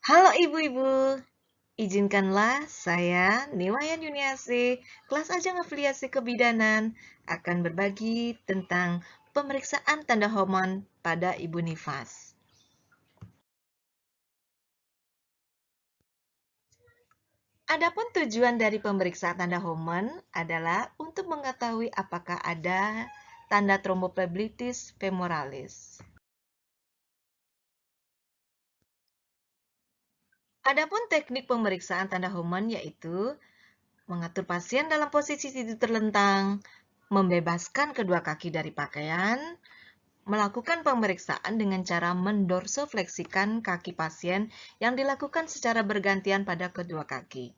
Halo ibu-ibu, izinkanlah saya, Niwayan Yuniase, kelas Ajang Afiliasi Kebidanan, akan berbagi tentang pemeriksaan tanda hormon pada Ibu Nifas. Adapun tujuan dari pemeriksaan tanda hormon adalah untuk mengetahui apakah ada tanda trombophlebitis femoralis. Adapun teknik pemeriksaan tanda hormon yaitu mengatur pasien dalam posisi tidur terlentang, membebaskan kedua kaki dari pakaian, melakukan pemeriksaan dengan cara mendorsofleksikan kaki pasien yang dilakukan secara bergantian pada kedua kaki.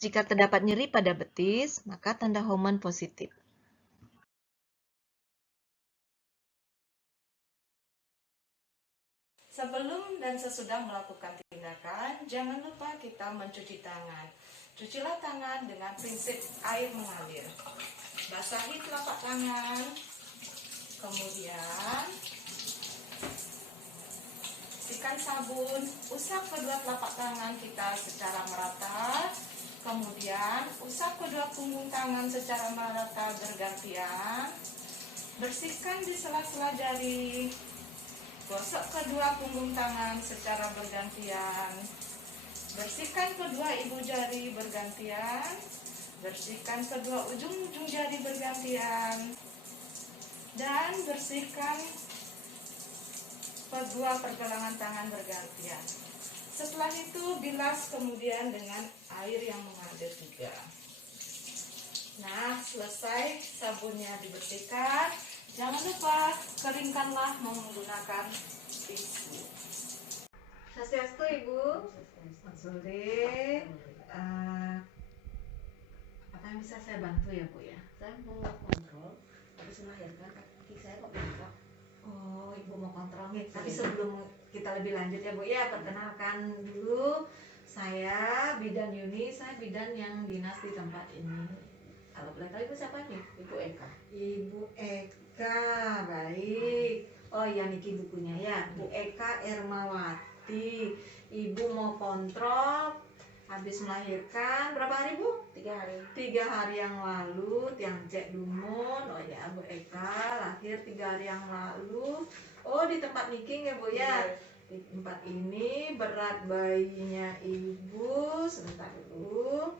Jika terdapat nyeri pada betis, maka tanda hormon positif. Sebelum dan sesudah melakukan tindakan, jangan lupa kita mencuci tangan. Cucilah tangan dengan prinsip air mengalir. Basahi telapak tangan, kemudian sikan sabun, usap kedua telapak tangan kita secara merata, kemudian usap kedua punggung tangan secara merata bergantian, bersihkan di sela-sela jari, gosok kedua punggung tangan secara bergantian, bersihkan kedua ibu jari bergantian, bersihkan kedua ujung-ujung jari bergantian, dan bersihkan kedua pergelangan tangan bergantian. Setelah itu bilas kemudian dengan air yang mengalir juga. Nah, selesai sabunnya dibersihkan, jangan lupa keringkanlah menggunakan tisu. Swastiastu Ibu. Selamat sore. Apa yang bisa saya bantu ya Bu ya? Saya mau kontrol habis melahirkan kaki saya kok bengkak. Oh, Ibu mau kontrol nih. Tapi sebelum kita lebih lanjut ya Bu ya, perkenalkan dulu saya Bidan Yuni, saya bidan yang dinas di tempat ini. Kalau boleh tahu Ibu siapa nih? Ibu Eka. Ibu Eka, baik. Oh iya niki bukunya ya, Bu Eka Ermawati. Ibu mau kontrol habis melahirkan berapa hari Bu? 3 hari. 3 hari yang lalu, tiang cek dumun. Oh ya Bu Eka lahir 3 hari yang lalu. Oh di tempat niking ya Bu ya. Di tempat ini berat bayinya Ibu sebentar dulu.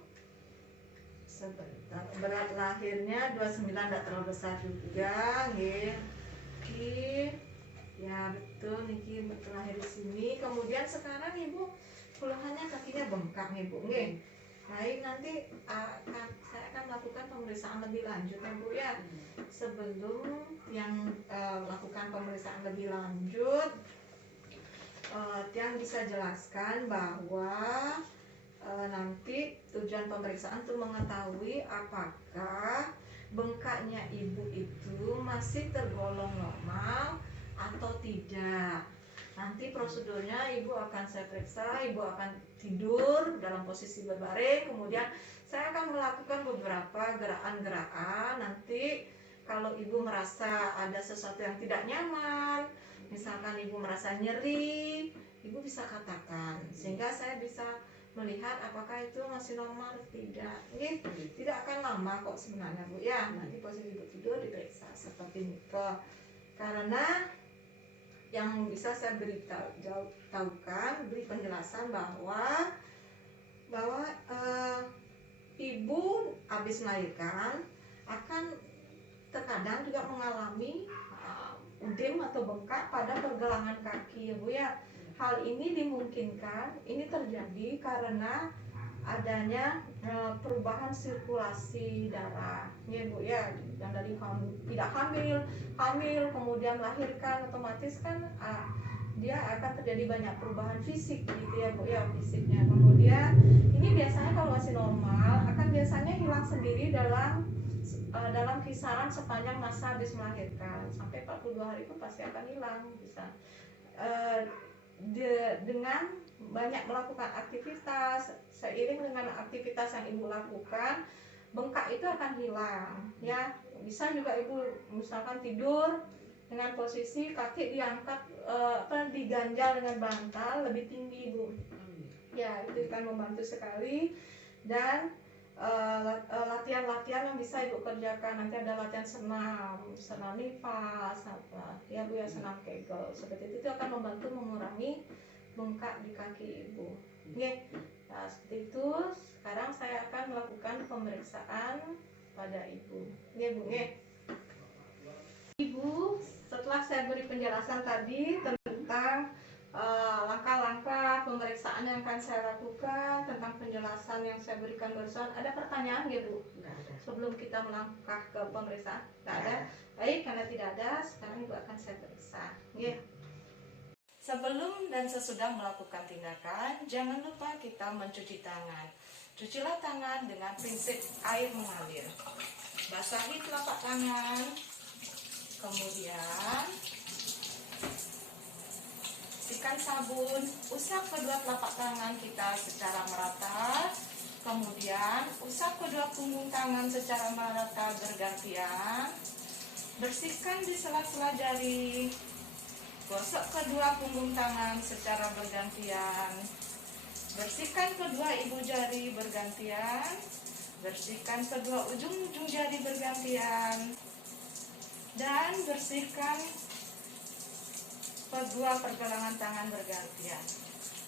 Sebentar, berat lahirnya 29, tidak terlalu besar juga, nggih. Ya betul, niki betul lahir di sini. Kemudian sekarang Ibu keluhannya kakinya bengkak nih Bu, nggih. Baik, nanti saya akan melakukan pemeriksaan lebih lanjut ya Bu ya. Sebelum yang melakukan pemeriksaan lebih lanjut, yang bisa jelaskan bahwa nanti tujuan pemeriksaan untuk mengetahui apakah bengkaknya ibu itu masih tergolong normal atau tidak. Nanti prosedurnya ibu akan saya periksa, ibu akan tidur dalam posisi berbaring, kemudian saya akan melakukan beberapa gerakan-gerakan. Nanti kalau ibu merasa ada sesuatu yang tidak nyaman, misalkan ibu merasa nyeri, ibu bisa katakan sehingga saya bisa melihat apakah itu masih normal atau tidak. Tidak akan lama kok sebenarnya Bu ya. Nanti posisi ibu tidur diperiksa seperti ini. Karena yang bisa saya beritahukan, beri penjelasan bahwa ibu habis melahirkan akan terkadang juga mengalami udem atau bengkak pada pergelangan kaki ya Bu ya. Hal ini dimungkinkan, ini terjadi karena adanya perubahan sirkulasi darah ya Bu ya, yang dari tidak hamil kemudian melahirkan, otomatis kan dia akan terjadi banyak perubahan fisik gitu ya Bu ya, fisiknya. Kemudian ini biasanya kalau masih normal akan biasanya hilang sendiri dalam kisaran sepanjang masa habis melahirkan, sampai 42 hari pun pasti akan hilang bisa. Dengan banyak melakukan aktivitas, seiring dengan aktivitas yang ibu lakukan, bengkak itu akan hilang ya. Bisa juga ibu misalkan tidur dengan posisi kaki diangkat diganjal dengan bantal lebih tinggi ibu. Ya, itu akan membantu sekali. Dan latihan-latihan yang bisa Ibu kerjakan, nanti ada latihan senam lipas, apa ya Bu ya, senam kegel seperti itu akan membantu mengurangi bengkak di kaki Ibu. Oke, nah seperti itu. Sekarang saya akan melakukan pemeriksaan pada Ibu. Oke Bu, oke. Ibu, setelah saya beri penjelasan tadi tentang langkah-langkah pemeriksaan yang akan saya lakukan, tentang penjelasan yang saya berikan barusan, ada pertanyaan nggak Bu? Nggak ada. Sebelum kita melangkah ke pemeriksaan? Nggak ada? Baik, karena tidak ada, sekarang Ibu akan saya periksa. Yeah. Sebelum dan sesudah melakukan tindakan, jangan lupa kita mencuci tangan. Cucilah tangan dengan prinsip air mengalir. Basahi telapak tangan, kemudian sikat sabun, usap kedua telapak tangan kita secara merata, kemudian usap kedua punggung tangan secara merata bergantian, bersihkan di sela-sela jari, gosok kedua punggung tangan secara bergantian, bersihkan kedua ibu jari bergantian, bersihkan kedua ujung-ujung jari bergantian, dan bersihkan kedua pergelangan tangan bergantian.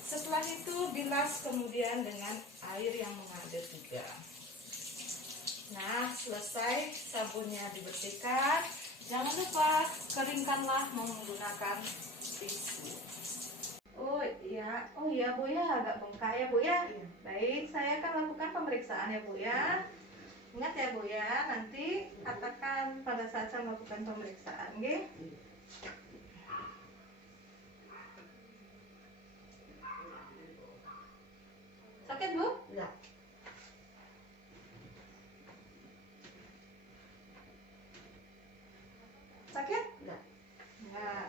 Setelah itu bilas kemudian dengan air yang mengalir juga. Nah, selesai sabunnya dibersihkan, jangan lupa keringkanlah menggunakan tisu. Oh iya Bu ya, agak bengkak ya Bu ya. Iya. Baik, saya akan lakukan pemeriksaan ya Bu ya. Ingat ya Bu ya, nanti katakan pada saat saya melakukan pemeriksaan, oke? Sakit Bu? Nggak. Sakit? Nggak. Enggak.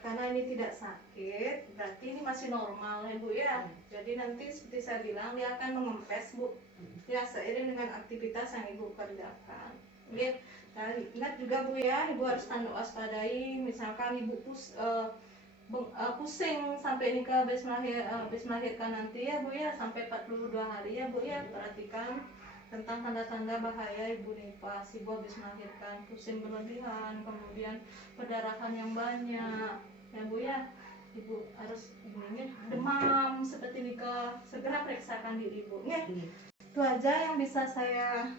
Karena ini tidak sakit, berarti ini masih normal ya Bu ya. Jadi nanti seperti saya bilang, dia akan mengempes Bu. Ya, seiring dengan aktivitas yang Ibu kerjakan. Oke. Nah, ingat juga Bu ya, Ibu harus tanda waspadai. Misalkan Ibu pusing sampai nikah habis melahirkan nanti ya Bu ya, sampai 42 hari ya Bu ya. Perhatikan tentang tanda-tanda bahaya ibu nifas. Ibu habis melahirkan pusing berlebihan, kemudian perdarahan yang banyak ya Bu ya. Ibu harus demam seperti nikah, segera periksakan diri Ibu. Itu aja yang bisa saya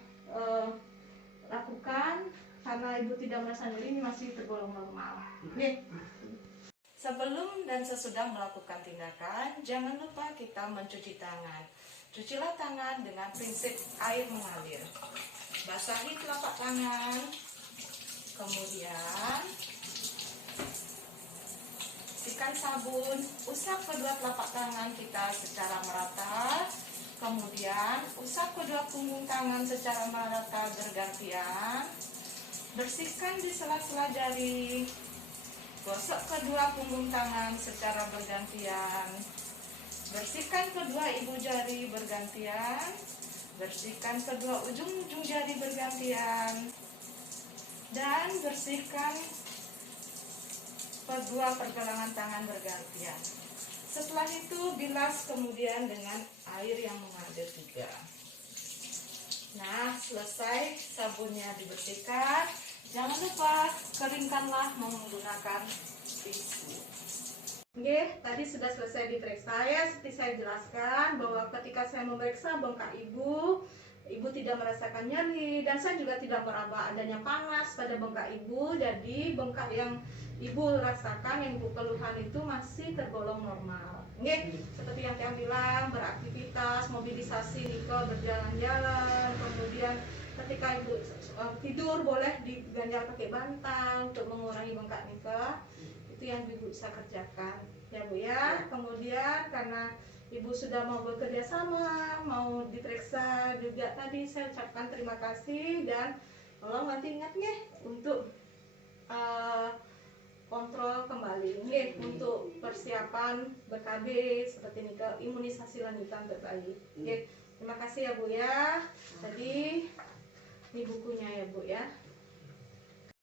lakukan, karena Ibu tidak merasa nyeri, ini masih tergolong normal. Sebelum dan sesudah melakukan tindakan, jangan lupa kita mencuci tangan. Cucilah tangan dengan prinsip air mengalir. Basahi telapak tangan, kemudian sikat sabun, usap kedua telapak tangan kita secara merata, kemudian usap kedua punggung tangan secara merata bergantian, bersihkan di sela-sela jari, gosok kedua punggung tangan secara bergantian, bersihkan kedua ibu jari bergantian, bersihkan kedua ujung-ujung jari bergantian, dan bersihkan kedua pergelangan tangan bergantian. Setelah itu bilas kemudian dengan air yang mengalir juga. Nah, selesai sabunnya dibersihkan, jangan lupa keringkanlah menggunakan tisu. Oke, tadi sudah selesai diperiksa ya. Seperti saya jelaskan bahwa ketika saya memeriksa bengkak ibu tidak merasakan nyeri, dan saya juga tidak meraba adanya panas pada bengkak ibu. Jadi bengkak yang ibu rasakan, yang ibu keluhan itu masih tergolong normal. Oke, seperti yang saya bilang, beraktivitas, mobilisasi Nike, berjalan-jalan, kemudian ketika ibu tidur boleh diganjal pakai bantal untuk mengurangi bengkak Nike. Itu yang ibu bisa kerjakan ya Bu ya. Kemudian karena ibu sudah mau bekerja sama, mau diperiksa juga, tadi saya ucapkan terima kasih, dan tolong nanti ingat nih untuk kontrol kembali nih untuk persiapan BKB seperti ini, ke imunisasi lanjutan terbaik. Oke, terima kasih ya Bu ya. Tadi ini bukunya ya Bu ya.